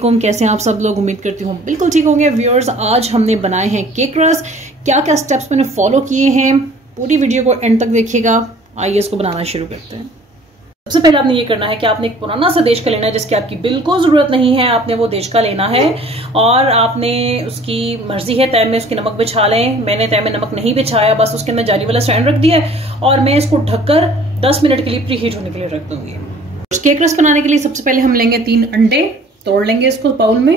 वालेकुम, कैसे हैं आप सब लोग। उम्मीद करती हूँ बिल्कुल ठीक होंगे। व्यूअर्स, आज हमने बनाए हैं केक रस। क्या क्या स्टेप्स मैंने फॉलो किए हैं, पूरी वीडियो को एंड तक देखिएगा। आइए इसको बनाना शुरू करते हैं। सबसे पहले आपने ये करना है कि आपने एक पुराना सा देश का लेना है जिसकी आपकी बिल्कुल जरूरत नहीं है। आपने वो देश का लेना है और आपने उसकी मर्जी है, तय में उसकी नमक बिछा लें। मैंने तय में नमक नहीं बिछाया, बस उसके अंदर जाली वाला स्टैंड रख दिया और मैं इसको ढककर 10 मिनट के लिए प्री हीट होने के लिए रख दूंगी। केक रस बनाने के लिए सबसे पहले हम लेंगे 3 अंडे, तोड़ लेंगे इसको बाउल में।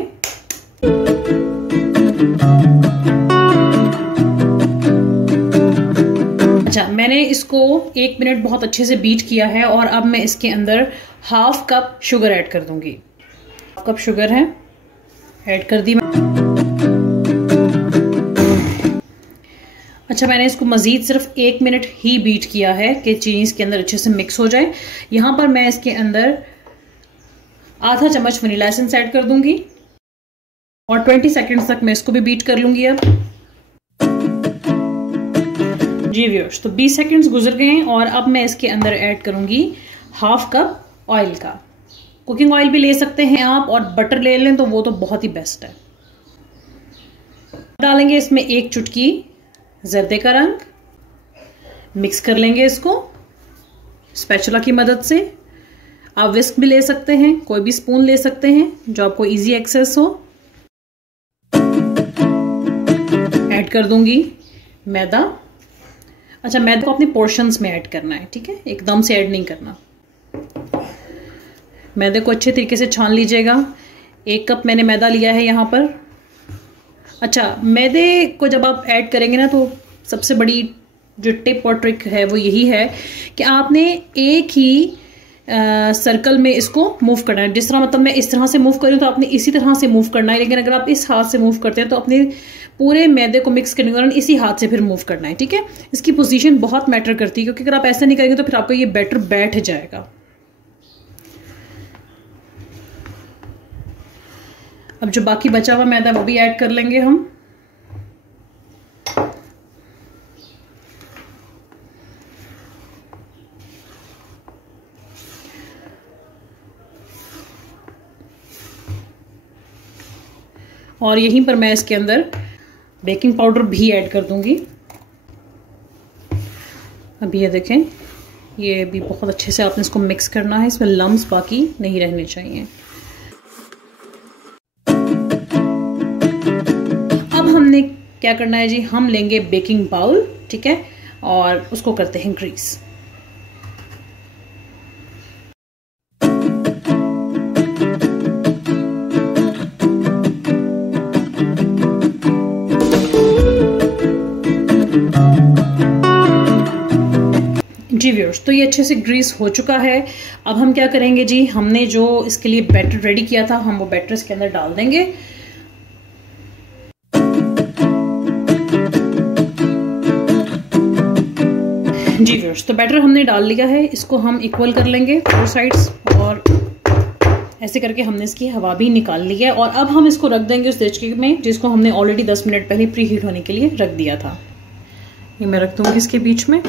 अच्छा, मैंने इसको 1 मिनट बहुत अच्छे से बीट किया है और अब मैं इसके अंदर 1/2 कप शुगर ऐड कर दूंगी। 1/2 कप शुगर है, ऐड कर दी। अच्छा, मैंने इसको मजीद सिर्फ 1 मिनट ही बीट किया है कि चीनी इसके अंदर अच्छे से मिक्स हो जाए। यहां पर मैं इसके अंदर आधा चम्मच वनीला एसेंस ऐड कर दूंगी और 20 सेकेंड्स तक मैं इसको भी बीट कर लूंगी। अब जी व्यूअर्स, तो 20 सेकेंड्स गुजर गए हैं और अब मैं इसके अंदर ऐड करूंगी 1/2 कप ऑयल का। कुकिंग ऑयल भी ले सकते हैं आप, और बटर ले लें तो वो तो बहुत ही बेस्ट है। डालेंगे इसमें 1 चुटकी जर्दे का रंग, मिक्स कर लेंगे इसको स्पैचुला की मदद से। आप विस्क भी ले सकते हैं, कोई भी स्पून ले सकते हैं जो आपको इजी एक्सेस हो। ऐड कर दूंगी मैदा। अच्छा, मैदा को अपने पोर्शंस में ऐड करना है, ठीक है, एकदम से ऐड नहीं करना। मैदे को अच्छे तरीके से छान लीजिएगा। 1 कप मैंने मैदा लिया है यहाँ पर। अच्छा, मैदे को जब आप ऐड करेंगे ना, तो सबसे बड़ी जो टिप और ट्रिक है वो यही है कि आपने एक ही सर्कल में इसको मूव करना है। जिस तरह मतलब मैं इस तरह से मूव करूँ तो आपने इसी तरह से मूव करना है, लेकिन अगर आप इस हाथ से मूव करते हैं तो अपने पूरे मैदे को मिक्स करने के दौरान इसी हाथ से फिर मूव करना है, ठीक है। इसकी पोजीशन बहुत मैटर करती है, क्योंकि अगर आप ऐसा नहीं करेंगे तो फिर आपका ये बैटर बैठ जाएगा। अब जो बाकी बचा हुआ मैदा वो भी ऐड कर लेंगे हम। और यहीं पर मैं इसके अंदर बेकिंग पाउडर भी ऐड कर दूंगी। अब ये देखें, ये भी बहुत अच्छे से आपने इसको मिक्स करना है, इसमें लम्स बाकी नहीं रहने चाहिए। अब हमने क्या करना है जी, हम लेंगे बेकिंग बाउल, ठीक है, और उसको करते हैं ग्रीस। जी व्यूअर्स, तो ये अच्छे से ग्रीस हो चुका है। अब हम क्या करेंगे जी, हमने जो इसके लिए बैटर रेडी किया था, हम वो बैटर इसके अंदर डाल देंगे। जी व्यूअर्स, तो बैटर हमने डाल लिया है, इसको हम इक्वल कर लेंगे 4 साइड्स, और ऐसे करके हमने इसकी हवा भी निकाल ली है। और अब हम इसको रख देंगे उस देचकी में जिसको हमने ऑलरेडी 10 मिनट पहले प्री हीट होने के लिए रख दिया था। ये मैं रख दूंगी इसके बीच में।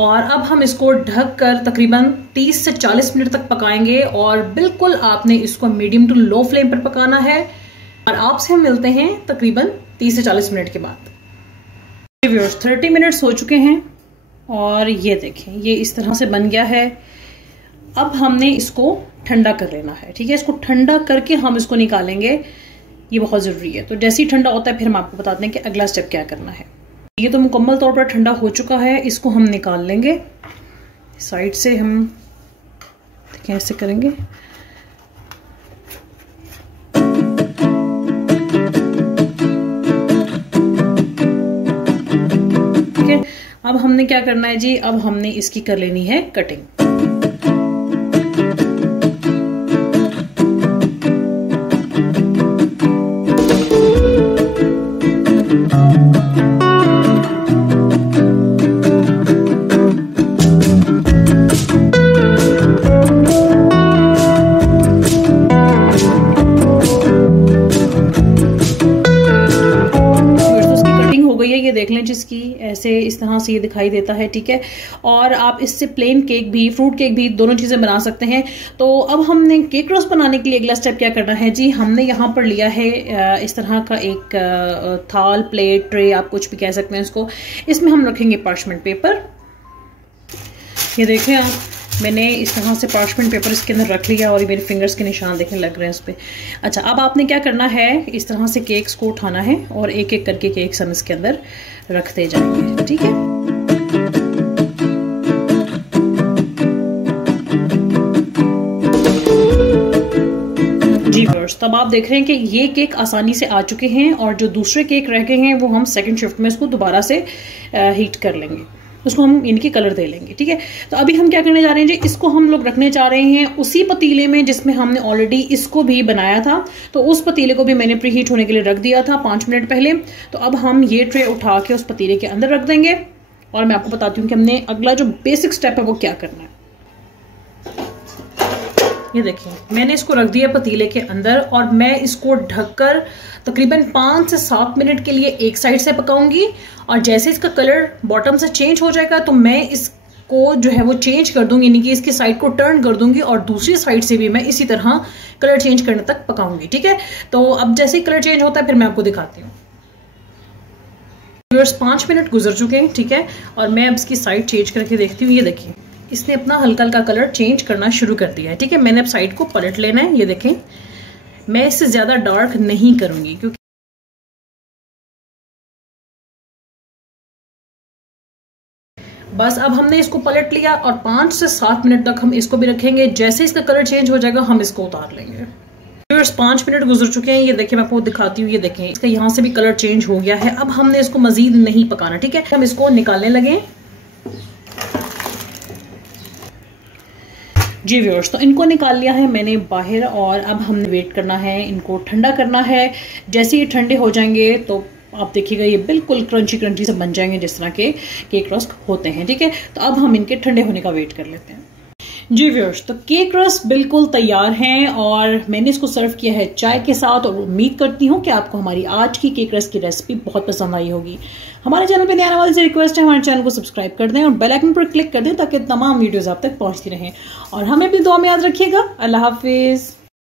और अब हम इसको ढककर तकरीबन 30 से 40 मिनट तक पकाएंगे, और बिल्कुल आपने इसको मीडियम टू लो फ्लेम पर पकाना है। और आपसे हम मिलते हैं तकरीबन 30 से 40 मिनट के बाद। व्यूअर्स, 30 मिनट्स हो चुके हैं और ये देखें, ये इस तरह से बन गया है। अब हमने इसको ठंडा कर लेना है, ठीक है। इसको ठंडा करके हम इसको निकालेंगे, ये बहुत जरूरी है। तो जैसे ही ठंडा होता है फिर हम आपको बताते हैं कि अगला स्टेप क्या करना है। ये तो मुकम्मल तौर पर ठंडा हो चुका है, इसको हम निकाल लेंगे। साइड से हम देखिए ऐसे करेंगे। ठीक है, अब हमने क्या करना है जी, अब हमने इसकी कर लेनी है कटिंग। रही है, ये देख लें जिसकी ऐसे इस तरह से ये दिखाई देता है, ठीक है। और आप इससे प्लेन केक भी, फ्रूट केक भी, दोनों चीजें बना सकते हैं। तो अब हमने केक रोस्ट बनाने के लिए अगला स्टेप क्या करना है जी, हमने यहाँ पर लिया है इस तरह का एक थाल, प्लेट, ट्रे, आप कुछ भी कह सकते हैं इसको। इसमें हम रखेंगे पार्चमेंट पेपर। ये देखें आप, मैंने इस तरह से पार्चमेंट पेपर इसके अंदर रख लिया और मेरे फिंगर्स के निशान देखने लग रहे हैं इस पर। अच्छा, अब आपने क्या करना है, इस तरह से केक्स को उठाना है और एक एक करके केक्स हम इसके अंदर रखते जाएंगे, ठीक है। जी व्यूअर्स, तब आप देख रहे हैं कि ये केक आसानी से आ चुके हैं और जो दूसरे केक रह गए हैं वो हम सेकंड शिफ्ट में इसको दोबारा से हीट कर लेंगे, उसको हम इनकी कलर दे लेंगे, ठीक है। तो अभी हम क्या करने जा रहे हैं जी, इसको हम लोग रखने जा रहे हैं उसी पतीले में जिसमें हमने ऑलरेडी इसको भी बनाया था। तो उस पतीले को भी मैंने प्री हीट होने के लिए रख दिया था 5 मिनट पहले। तो अब हम ये ट्रे उठा के उस पतीले के अंदर रख देंगे और मैं आपको बताती हूँ कि हमने अगला जो बेसिक स्टेप है वो क्या करना है। ये देखिए, मैंने इसको रख दिया पतीले के अंदर और मैं इसको ढककर तकरीबन 5 से 7 मिनट के लिए एक साइड से पकाऊंगी। और जैसे इसका कलर बॉटम से चेंज हो जाएगा तो मैं इसको जो है वो चेंज कर दूंगी, यानी कि इसकी साइड को टर्न कर दूंगी और दूसरी साइड से भी मैं इसी तरह कलर चेंज करने तक पकाऊंगी, ठीक है। तो अब जैसे ही कलर चेंज होता है फिर मैं आपको दिखाती हूँ। 5 मिनट गुजर चुके हैं, ठीक है, और मैं अब इसकी साइड चेंज करके देखती हूँ। ये देखिए, इसने अपना हल्का हल्का कलर चेंज करना शुरू कर दिया है, ठीक है। मैंने अब साइड को पलट लेना है। ये देखें, मैं इससे ज्यादा डार्क नहीं करूंगी क्योंकि बस अब हमने इसको पलट लिया और 5 से 7 मिनट तक हम इसको भी रखेंगे। जैसे इसका कलर चेंज हो जाएगा हम इसको उतार लेंगे। 5 मिनट गुजर चुके हैं। ये देखिए, मैं आपको दिखाती हूँ। ये देखें, इसका यहाँ से भी कलर चेंज हो गया है। अब हमने इसको मजीद नहीं पकाना, ठीक है। हम इसको निकालने लगे। जी व्यूअर्स, तो इनको निकाल लिया है मैंने बाहर और अब हमने वेट करना है, इनको ठंडा करना है। जैसे ये ठंडे हो जाएंगे तो आप देखिएगा ये बिल्कुल क्रंची क्रंची से बन जाएंगे जिस तरह के केक रस्क होते हैं, ठीक है। तो अब हम इनके ठंडे होने का वेट कर लेते हैं। जी व्यूअर्स, तो केक रस्क बिल्कुल तैयार हैं और मैंने इसको सर्व किया है चाय के साथ और उम्मीद करती हूँ कि आपको हमारी आज की केक रस्क की रेसिपी बहुत पसंद आई होगी। हमारे चैनल पे नए आने वाले से रिक्वेस्ट है हमारे चैनल को सब्सक्राइब कर दें और बेल आइकन पर क्लिक कर दें ताकि तमाम वीडियोस आप तक पहुंचती रहें। और हमें भी दुआ में याद रखिएगा। अल्लाह हाफिज।